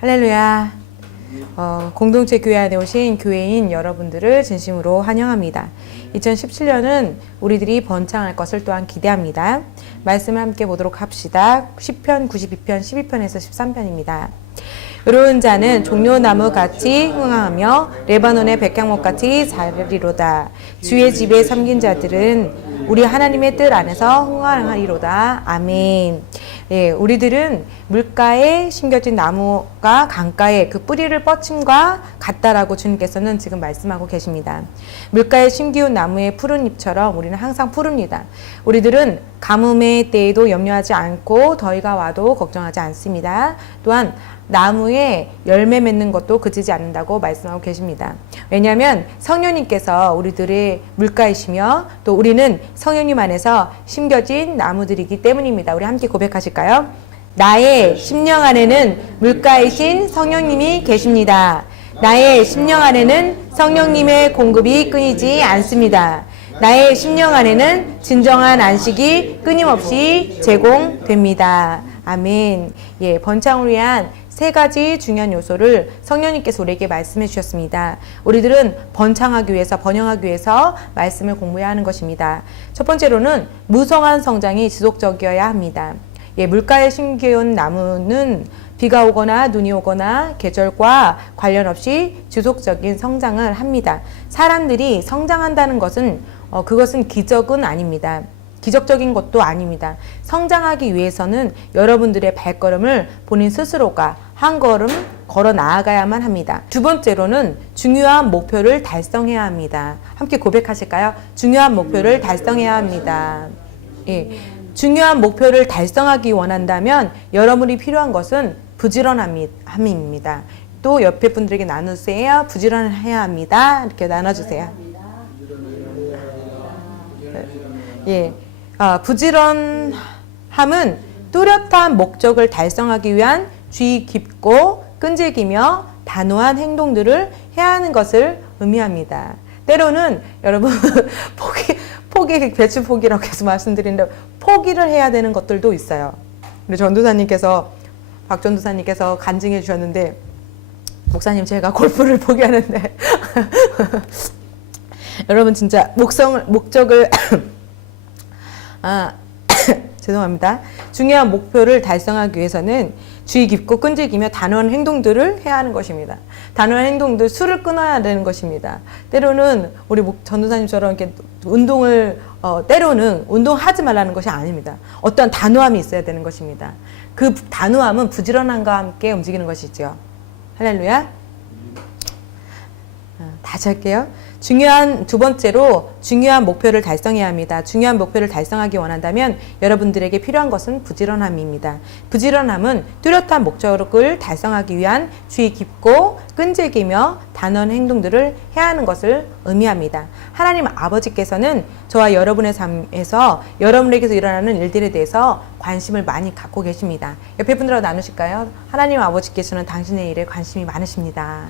할렐루야. 공동체 교회 안에 오신 교회인 여러분들을 진심으로 환영합니다. 2017년은 우리들이 번창할 것을 또한 기대합니다. 말씀을 함께 보도록 합시다. 10편, 92편, 12편에서 13편입니다. 의로운 자는 종려나무같이 흥황하며 레바논의 백향목같이 자라리로다. 주의 집에 섬긴 자들은 우리 하나님의 뜻 안에서 흥황하리로다. 아멘. 예, 우리들은 물가에 심겨진 나무가 강가에 그 뿌리를 뻗침과 같다라고 주님께서는 지금 말씀하고 계십니다. 물가에 심기운 나무의 푸른 잎처럼 우리는 항상 푸릅니다. 우리들은 가뭄의 때에도 염려하지 않고 더위가 와도 걱정하지 않습니다. 또한 나무에 열매 맺는 것도 그치지 않는다고 말씀하고 계십니다. 왜냐하면 성령님께서 우리들의 물가이시며 또 우리는 성령님 안에서 심겨진 나무들이기 때문입니다. 우리 함께 고백하실까요? 나의 심령 안에는 물가이신 성령님이 계십니다. 나의 심령 안에는 성령님의 공급이 끊이지 않습니다. 나의 심령 안에는 진정한 안식이 끊임없이 제공됩니다. 아멘. 예, 번창을 위한 세 가지 중요한 요소를 성령님께서 우리에게 말씀해 주셨습니다. 우리들은 번창하기 위해서, 번영하기 위해서 말씀을 공부해야 하는 것입니다. 첫 번째로는 무성한 성장이 지속적이어야 합니다. 예, 물가에 심겨온 나무는 비가 오거나 눈이 오거나 계절과 관련 없이 지속적인 성장을 합니다. 사람들이 성장한다는 것은 그것은 기적은 아닙니다. 기적적인 것도 아닙니다. 성장하기 위해서는 여러분들의 발걸음을 본인 스스로가 한 걸음 걸어 나아가야만 합니다. 두 번째로는 중요한 목표를 달성해야 합니다. 함께 고백하실까요? 중요한 목표를 달성해야 합니다. 예, 중요한 목표를 달성하기 원한다면 여러분이 필요한 것은 부지런함입니다. 또 옆에 분들에게 나누세요. 부지런해야 합니다. 이렇게 나눠주세요. 예. 부지런함은 뚜렷한 목적을 달성하기 위한 주의 깊고 끈질기며 단호한 행동들을 해야 하는 것을 의미합니다. 때로는 여러분 포기 배추 포기라고 계속 말씀드리는데 포기를 해야 되는 것들도 있어요. 우리 박 전도사님께서 간증해 주셨는데 목사님 제가 골프를 포기하는데 여러분 진짜 목적을 죄송합니다. 중요한 목표를 달성하기 위해서는 주의 깊고 끈질기며 단호한 행동들을 해야 하는 것입니다. 단호한 행동들, 술을 끊어야 되는 것입니다. 때로는 우리 전도사님처럼 이렇게 때로는 운동하지 말라는 것이 아닙니다. 어떤 단호함이 있어야 되는 것입니다. 그 단호함은 부지런함과 함께 움직이는 것이죠. 할렐루야. 다시 할게요. 두 번째로 중요한 목표를 달성해야 합니다. 중요한 목표를 달성하기 원한다면 여러분들에게 필요한 것은 부지런함입니다. 부지런함은 뚜렷한 목적을 달성하기 위한 주의 깊고 끈질기며 단호한 행동들을 해야 하는 것을 의미합니다. 하나님 아버지께서는 저와 여러분의 삶에서 여러분에게서 일어나는 일들에 대해서 관심을 많이 갖고 계십니다. 옆에 분들하고 나누실까요? 하나님 아버지께서는 당신의 일에 관심이 많으십니다.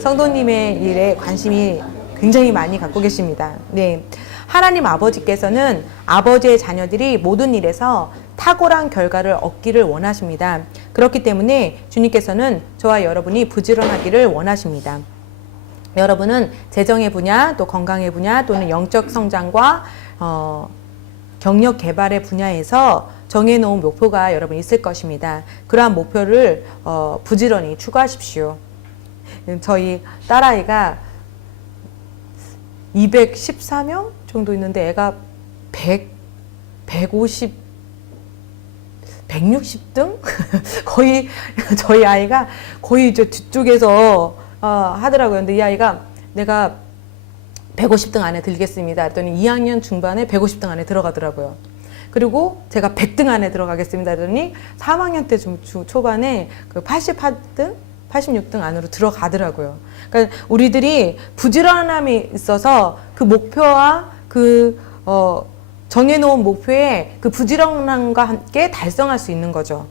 성도님의 일에 관심이 굉장히 많이 갖고 계십니다. 네, 하나님 아버지께서는 아버지의 자녀들이 모든 일에서 탁월한 결과를 얻기를 원하십니다. 그렇기 때문에 주님께서는 저와 여러분이 부지런하기를 원하십니다. 여러분은 재정의 분야, 또 건강의 분야, 또는 영적 성장과 경력 개발의 분야에서 정해놓은 목표가 여러분 있을 것입니다. 그러한 목표를 부지런히 추구하십시오. 저희 딸아이가 214명 정도 있는데 애가 160등? 거의 저희 아이가 거의 저 뒤쪽에서 하더라고요. 근데 이 아이가 내가 150등 안에 들겠습니다. 그랬더니 2학년 중반에 150등 안에 들어가더라고요. 그리고 제가 100등 안에 들어가겠습니다. 그랬더니 3학년 때 초반에 그 88등? 86등 안으로 들어가더라고요. 그러니까 우리들이 부지런함이 있어서 그 목표와 정해놓은 목표에 그 부지런함과 함께 달성할 수 있는 거죠.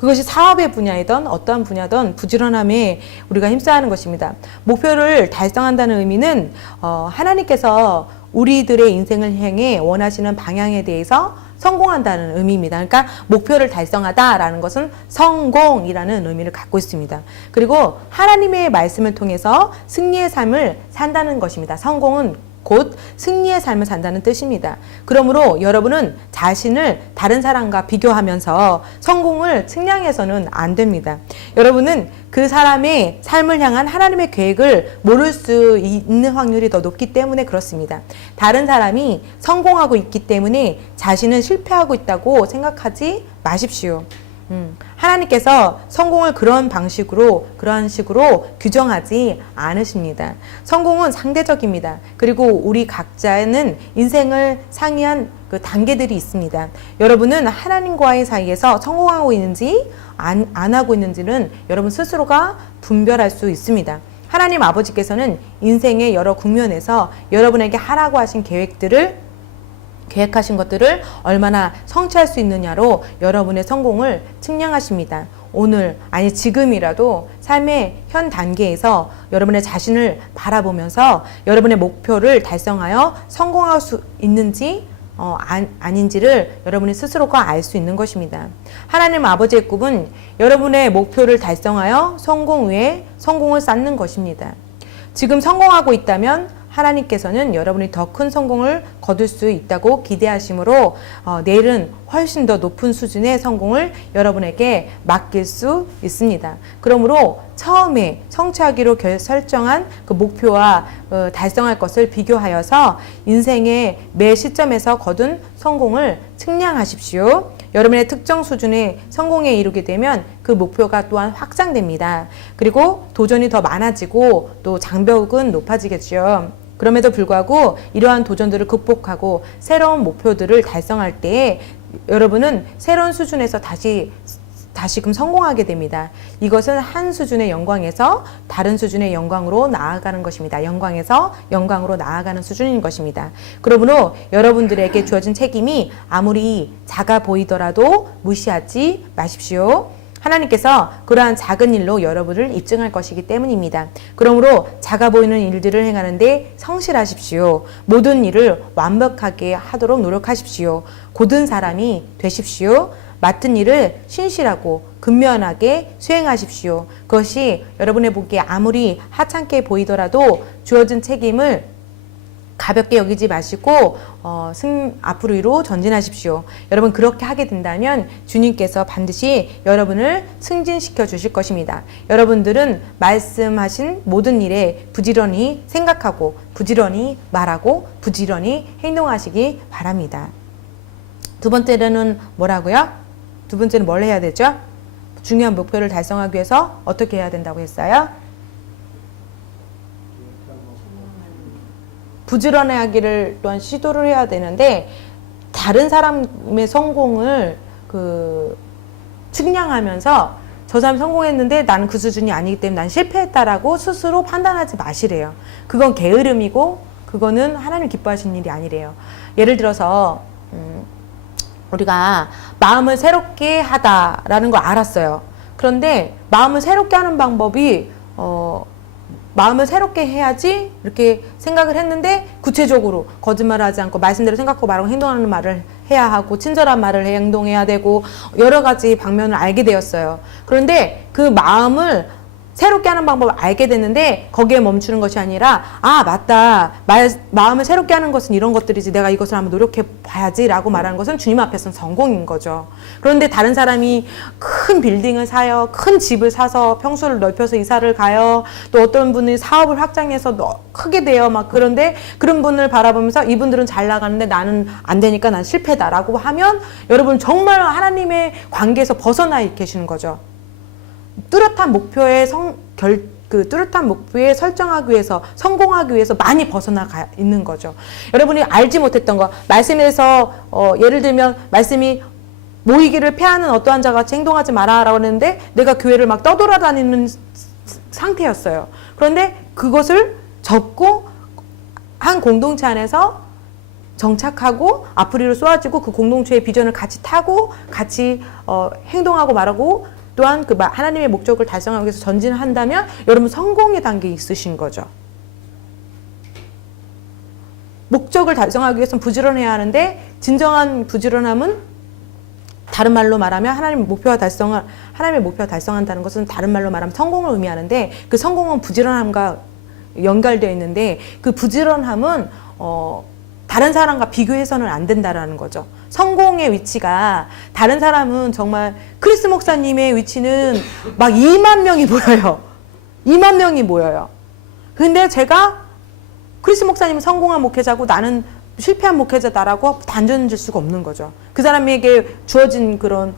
그것이 사업의 분야이든 어떠한 분야든 부지런함에 우리가 힘써야 하는 것입니다. 목표를 달성한다는 의미는 하나님께서 우리들의 인생을 향해 원하시는 방향에 대해서 성공한다는 의미입니다. 그러니까 목표를 달성하다라는 것은 성공이라는 의미를 갖고 있습니다. 그리고 하나님의 말씀을 통해서 승리의 삶을 산다는 것입니다. 성공은 곧 승리의 삶을 산다는 뜻입니다. 그러므로 여러분은 자신을 다른 사람과 비교하면서 성공을 측량해서는 안 됩니다. 여러분은 그 사람의 삶을 향한 하나님의 계획을 모를 수 있는 확률이 더 높기 때문에 그렇습니다. 다른 사람이 성공하고 있기 때문에 자신은 실패하고 있다고 생각하지 마십시오. 하나님께서 성공을 그러한 식으로 규정하지 않으십니다. 성공은 상대적입니다. 그리고 우리 각자는 인생을 상이한 그 단계들이 있습니다. 여러분은 하나님과의 사이에서 성공하고 있는지 안 하고 있는지는 여러분 스스로가 분별할 수 있습니다. 하나님 아버지께서는 인생의 여러 국면에서 여러분에게 하라고 하신 계획하신 것들을 얼마나 성취할 수 있느냐로 여러분의 성공을 측량하십니다. 오늘, 아니 지금이라도 삶의 현 단계에서 여러분의 자신을 바라보면서 여러분의 목표를 달성하여 성공할 수 있는지 아닌지를 여러분이 스스로가 알 수 있는 것입니다. 하나님 아버지의 꿈은 여러분의 목표를 달성하여 성공 위에 성공을 쌓는 것입니다. 지금 성공하고 있다면 하나님께서는 여러분이 더 큰 성공을 거둘 수 있다고 기대하시므로 내일은 훨씬 더 높은 수준의 성공을 여러분에게 맡길 수 있습니다. 그러므로 처음에 성취하기로 설정한 그 목표와 달성할 것을 비교하여서 인생의 매 시점에서 거둔 성공을 측량하십시오. 여러분의 특정 수준의 성공에 이르게 되면 그 목표가 또한 확장됩니다. 그리고 도전이 더 많아지고 또 장벽은 높아지겠죠. 그럼에도 불구하고 이러한 도전들을 극복하고 새로운 목표들을 달성할 때에 여러분은 새로운 수준에서 다시금 성공하게 됩니다. 이것은 한 수준의 영광에서 다른 수준의 영광으로 나아가는 것입니다. 영광에서 영광으로 나아가는 수준인 것입니다. 그러므로 여러분들에게 주어진 책임이 아무리 작아 보이더라도 무시하지 마십시오. 하나님께서 그러한 작은 일로 여러분을 입증할 것이기 때문입니다. 그러므로 작아 보이는 일들을 행하는데 성실하십시오. 모든 일을 완벽하게 하도록 노력하십시오. 고든 사람이 되십시오. 맡은 일을 신실하고 근면하게 수행하십시오. 그것이 여러분의 보기에 아무리 하찮게 보이더라도 주어진 책임을 가볍게 여기지 마시고 앞으로 위로 전진하십시오. 여러분 그렇게 하게 된다면 주님께서 반드시 여러분을 승진시켜 주실 것입니다. 여러분들은 말씀하신 모든 일에 부지런히 생각하고 부지런히 말하고 부지런히 행동하시기 바랍니다. 두 번째는 뭐라고요? 두 번째는 뭘 해야 되죠? 중요한 목표를 달성하기 위해서 어떻게 해야 된다고 했어요? 부지런하기를 또한 시도를 해야 되는데 다른 사람의 성공을 측량하면서 저 사람이 성공했는데 나는 그 수준이 아니기 때문에 난 실패했다라고 스스로 판단하지 마시래요. 그건 게으름이고 그거는 하나님 기뻐하시는 일이 아니래요. 예를 들어서 우리가 마음을 새롭게 하다라는 걸 알았어요. 그런데 마음을 새롭게 하는 방법이 마음을 새롭게 해야지 이렇게 생각을 했는데 구체적으로 거짓말하지 않고 말씀대로 생각하고 말하고 행동하는 말을 해야 하고 친절한 말을 행동해야 되고 여러 가지 방면을 알게 되었어요. 그런데 그 마음을 새롭게 하는 방법을 알게 됐는데 거기에 멈추는 것이 아니라 맞다. 마음을 새롭게 하는 것은 이런 것들이지 내가 이것을 한번 노력해 봐야지 라고 말하는 것은 주님 앞에서는 성공인 거죠. 그런데 다른 사람이 큰 빌딩을 사요. 큰 집을 사서 평수를 넓혀서 이사를 가요. 또 어떤 분이 사업을 확장해서 크게 돼요. 그런데 그런 분을 바라보면서 이분들은 잘 나가는데 나는 안 되니까 난 실패다라고 하면 여러분 정말 하나님의 관계에서 벗어나 계시는 거죠. 뚜렷한 목표에 뚜렷한 목표에 설정하기 위해서 성공하기 위해서 많이 벗어나가 있는 거죠. 여러분이 알지 못했던 거 말씀에서 예를 들면 말씀이 모이기를 패하는 어떠한 자 같이 행동하지 마라라고 했는데 내가 교회를 막 떠돌아다니는 상태였어요. 그런데 그것을 접고 한 공동체 안에서 정착하고 앞으로 쏘아지고 그 공동체의 비전을 같이 타고 같이 행동하고 말하고 또한 그 하나님의 목적을 달성하기 위해서 전진한다면 여러분 성공의 단계에 있으신 거죠. 목적을 달성하기 위해서는 부지런해야 하는데 진정한 부지런함은 다른 말로 말하면 하나님의 목표와 달성한다는 것은 다른 말로 말하면 성공을 의미하는데 그 성공은 부지런함과 연결되어 있는데 그 부지런함은 다른 사람과 비교해서는 안 된다라는 거죠. 성공의 위치가 다른 사람은 정말 크리스 목사님의 위치는 막 2만 명이 모여요. 2만 명이 모여요. 근데 제가 크리스 목사님은 성공한 목회자고 나는 실패한 목회자다라고 단정질 수가 없는 거죠. 그 사람에게 주어진 그런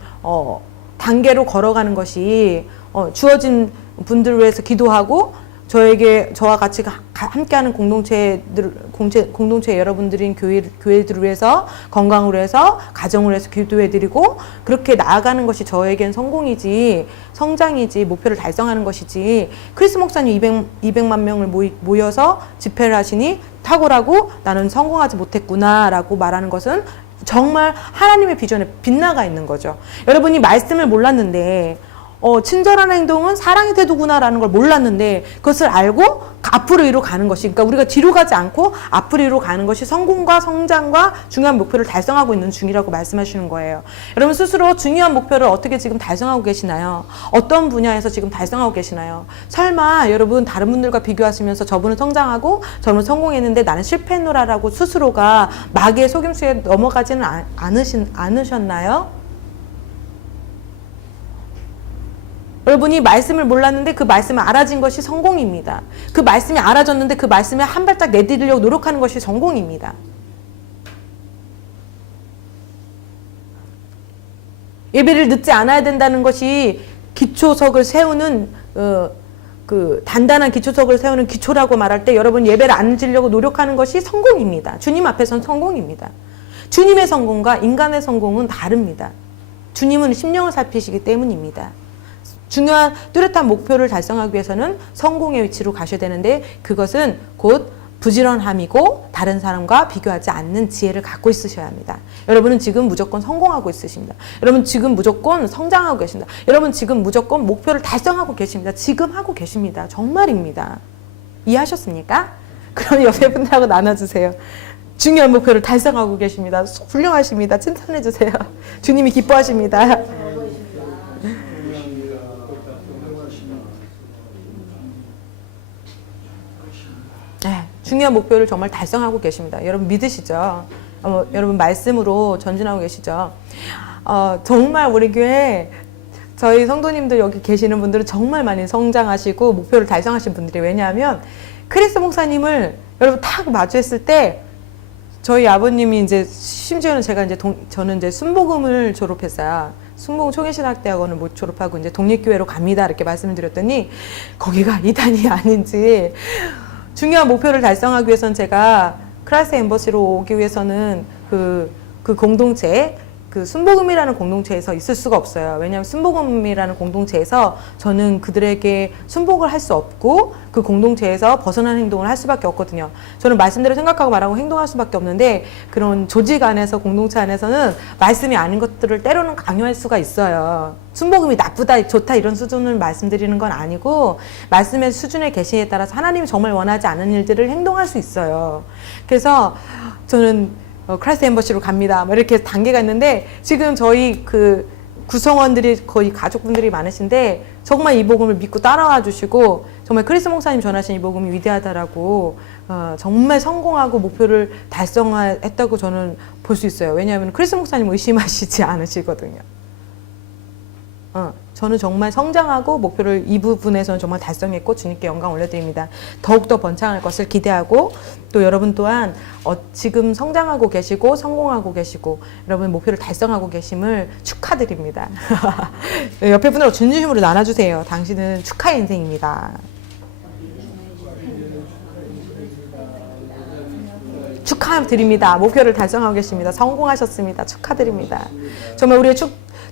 단계로 걸어가는 것이 주어진 분들을 위해서 기도하고 저와 같이 함께하는 공동체 여러분들인 교회들을 위해서 건강을 위해서 가정을 위해서 기도해드리고 그렇게 나아가는 것이 저에겐 성공이지 성장이지 목표를 달성하는 것이지 크리스 목사님 200만 명을 모여서 집회를 하시니 탁월하고 나는 성공하지 못했구나 라고 말하는 것은 정말 하나님의 비전에 빗나가 있는 거죠. 여러분이 말씀을 몰랐는데 친절한 행동은 사랑의 태도구나라는 걸 몰랐는데 그것을 알고 앞으로 이로 가는 것이 그러니까 우리가 뒤로 가지 않고 앞으로 이로 가는 것이 성공과 성장과 중요한 목표를 달성하고 있는 중이라고 말씀하시는 거예요. 여러분 스스로 중요한 목표를 어떻게 지금 달성하고 계시나요? 어떤 분야에서 지금 달성하고 계시나요? 설마 여러분 다른 분들과 비교하시면서 저분은 성장하고 저분은 성공했는데 나는 실패했노라라고 스스로가 마귀의 속임수에 넘어가지는 않으셨나요? 여러분이 말씀을 몰랐는데 그 말씀을 알아진 것이 성공입니다. 그 말씀이 알아졌는데 그 말씀에 한 발짝 내디디려고 노력하는 것이 성공입니다. 예배를 늦지 않아야 된다는 것이 기초석을 세우는 그 단단한 기초석을 세우는 기초라고 말할 때 여러분 예배를 안 지려고 노력하는 것이 성공입니다. 주님 앞에선 성공입니다. 주님의 성공과 인간의 성공은 다릅니다. 주님은 심령을 살피시기 때문입니다. 중요한 뚜렷한 목표를 달성하기 위해서는 성공의 위치로 가셔야 되는데 그것은 곧 부지런함이고 다른 사람과 비교하지 않는 지혜를 갖고 있으셔야 합니다. 여러분은 지금 무조건 성공하고 있으십니다. 여러분 지금 무조건 성장하고 계십니다. 여러분 지금 무조건 목표를 달성하고 계십니다. 지금 하고 계십니다. 정말입니다. 이해하셨습니까? 그럼 옆에 분들하고 나눠주세요. 중요한 목표를 달성하고 계십니다. 훌륭하십니다. 칭찬해 주세요. 주님이 기뻐하십니다. 네, 중요한 목표를 정말 달성하고 계십니다. 여러분 믿으시죠? 여러분 말씀으로 전진하고 계시죠? 정말 우리 교회 저희 성도님들 여기 계시는 분들은 정말 많이 성장하시고 목표를 달성하신 분들이 왜냐하면 크리스 목사님을 여러분 딱 마주했을 때 저희 아버님이 이제 심지어는 제가 이제 저는 이제 순복음을 졸업했어요. 순복음 초계신학대학원을 못 졸업하고 이제 독립교회로 갑니다 이렇게 말씀을 드렸더니 거기가 이단이 아닌지 중요한 목표를 달성하기 위해서는 제가 크라이스트 엠버시로 오기 위해서는 그 공동체 그 순복음이라는 공동체에서 있을 수가 없어요. 왜냐하면 순복음이라는 공동체에서 저는 그들에게 순복을 할 수 없고 그 공동체에서 벗어난 행동을 할 수밖에 없거든요. 저는 말씀대로 생각하고 말하고 행동할 수밖에 없는데 그런 조직 안에서 공동체 안에서는 말씀이 아닌 것들을 때로는 강요할 수가 있어요. 순복음이 나쁘다 좋다 이런 수준을 말씀드리는 건 아니고 말씀의 수준의 계시에 따라서 하나님이 정말 원하지 않은 일들을 행동할 수 있어요. 그래서 저는 크라이스트 엠버시로 갑니다. 뭐 이렇게 단계가 있는데 지금 저희 그 구성원들이 거의 가족분들이 많으신데 정말 이 복음을 믿고 따라와 주시고 정말 크리스 목사님 전하신 이 복음이 위대하다라고 정말 성공하고 목표를 달성했다고 저는 볼 수 있어요. 왜냐하면 크리스 목사님 의심하시지 않으시거든요. 저는 정말 성장하고 목표를 이 부분에서는 정말 달성했고 주님께 영광 올려드립니다. 더욱더 번창할 것을 기대하고 또 여러분 또한 지금 성장하고 계시고 성공하고 계시고 여러분 목표를 달성하고 계심을 축하드립니다. 옆에 분들하고 진심으로 나눠주세요. 당신은 축하의 인생입니다. 축하드립니다. 목표를 달성하고 계십니다. 성공하셨습니다. 축하드립니다. 정말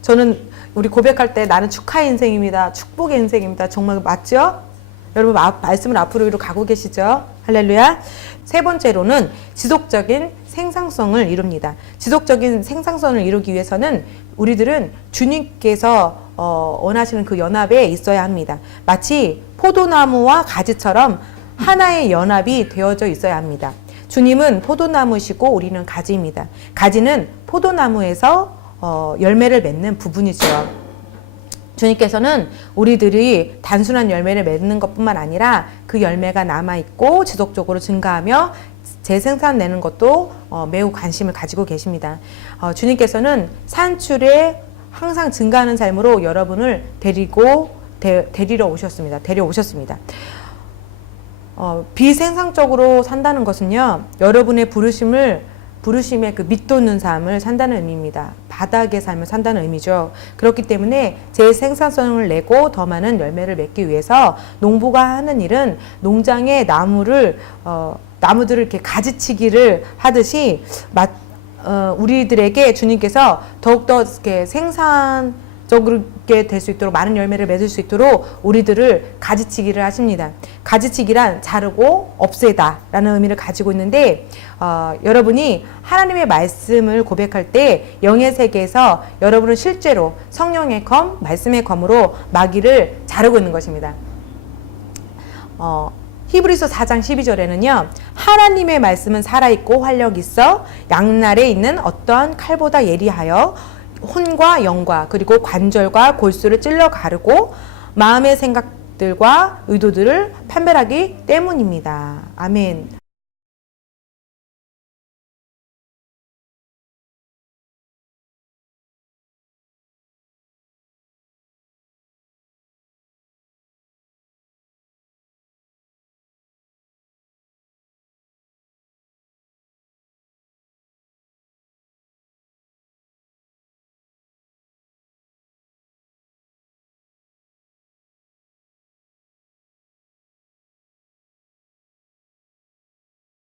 저는 우리 고백할 때 나는 축하의 인생입니다. 축복의 인생입니다. 정말 맞죠? 여러분 말씀을 앞으로 가고 계시죠? 할렐루야. 세 번째로는 지속적인 생산성을 이룹니다. 지속적인 생산성을 이루기 위해서는 우리들은 주님께서 원하시는 그 연합에 있어야 합니다. 마치 포도나무와 가지처럼 하나의 연합이 되어져 있어야 합니다. 주님은 포도나무시고 우리는 가지입니다. 가지는 포도나무에서 열매를 맺는 부분이죠. 주님께서는 우리들이 단순한 열매를 맺는 것뿐만 아니라 그 열매가 남아있고 지속적으로 증가하며 재생산내는 것도 매우 관심을 가지고 계십니다. 주님께서는 산출에 항상 증가하는 삶으로 여러분을 데리러 오셨습니다. 데려오셨습니다. 비생산적으로 산다는 것은요, 여러분의 부르심의 그 밑돋는 삶을 산다는 의미입니다. 바닥의 삶을 산다는 의미죠. 그렇기 때문에 제 생산성을 내고 더 많은 열매를 맺기 위해서 농부가 하는 일은 농장의 나무들을 이렇게 가지치기를 하듯이 우리들에게 주님께서 더욱더 이렇게 생산적으로 될 수 있도록 많은 열매를 맺을 수 있도록 우리들을 가지치기를 하십니다. 가지치기란 자르고 없애다 라는 의미를 가지고 있는데 여러분이 하나님의 말씀을 고백할 때 영의 세계에서 여러분은 실제로 성령의 검, 말씀의 검으로 마귀를 자르고 있는 것입니다. 히브리서 4장 12절에는요. 하나님의 말씀은 살아있고 활력 있어 양날에 있는 어떠한 칼보다 예리하여 혼과 영과 그리고 관절과 골수를 찔러 가르고 마음의 생각들과 의도들을 판별하기 때문입니다. 아멘.